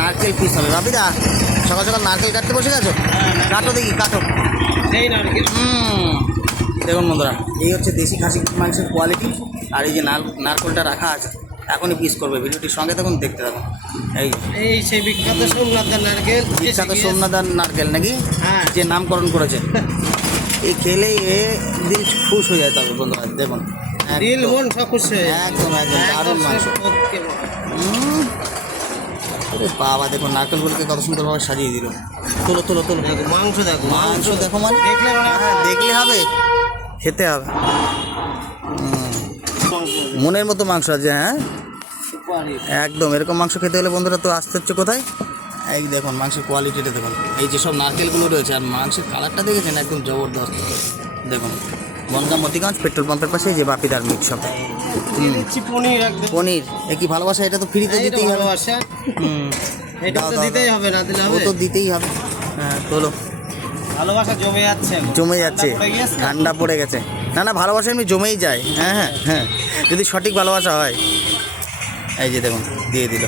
নারকেল পিস হবে। বাপিদা সকাল সকাল নারকেল কাটতে বসে গেছো? কাটো দেখি কাটো। দেখুন বন্ধুরা এই হচ্ছে দেশি খাসি মাংসের কোয়ালিটি আর এই যে নার নারকেলটা রাখা আছে এখনই পিস করবে। ভিডিওটির সঙ্গে তখন দেখতে থাকুন। এই এই সেই বিখ্যাত সোমনাথের নারকেল। বিখ্যাত সোমনাথন নারকেল নাকি? হ্যাঁ। যে নামকরণ করেছে। এই খেলে এ দিল খুশ হয়ে যায় তবে বন্ধুরা দেখুন। দিল মন সব খুশি হয়ে। একদম একদম দারুণ মাংস। বাবা দেখুন নারকেলগুলোকে কত সুন্দরভাবে সাজিয়ে দিল। তোলো তোলো তোলো দেখো মাংস দেখো মাংস দেখো। মানে? দেখলে হ্যাঁ দেখলে হবে। খেতে হবে। মনের মতো মাংস আছে হ্যাঁ? একদম এরকম মাংস খেতে হলে বন্ধুরা তো আসতে হচ্ছে কোথায়? এই দেখুন মাংসের কোয়ালিটিটা দেখুন। এই যে সব নারকেলগুলো রয়েছে আর মাংসের কালারটা দেখেছেন? একদম জবরদস্ত। দেখুন বনগাঁ মতিগঞ্জ পেট্রোল পাম্পের পাশে যে বাপিদার মিট শপ দিয়ে দিচ্ছি পনির একদম। পনির। এ কি ভালোবাসা? এটা তো ফ্রিতে দিতেই হবে। ভালোবাসা। হুম। এটা তো দিতেই হবে না দিলে ও হবে তো দিতেই হবে। হ্যাঁ তোলো। ভালোবাসা জমে যাচ্ছে জমে যাচ্ছে। ঠান্ডা পড়ে ঠান্ডা পড়ে গেছে। না না ভালোবাসা এমনি জমেই যায়। হ্যাঁ হ্যাঁ হ্যাঁ। যদি সঠিক ভালোবাসা হয়। এই যে দেখুন দিয়ে দিল।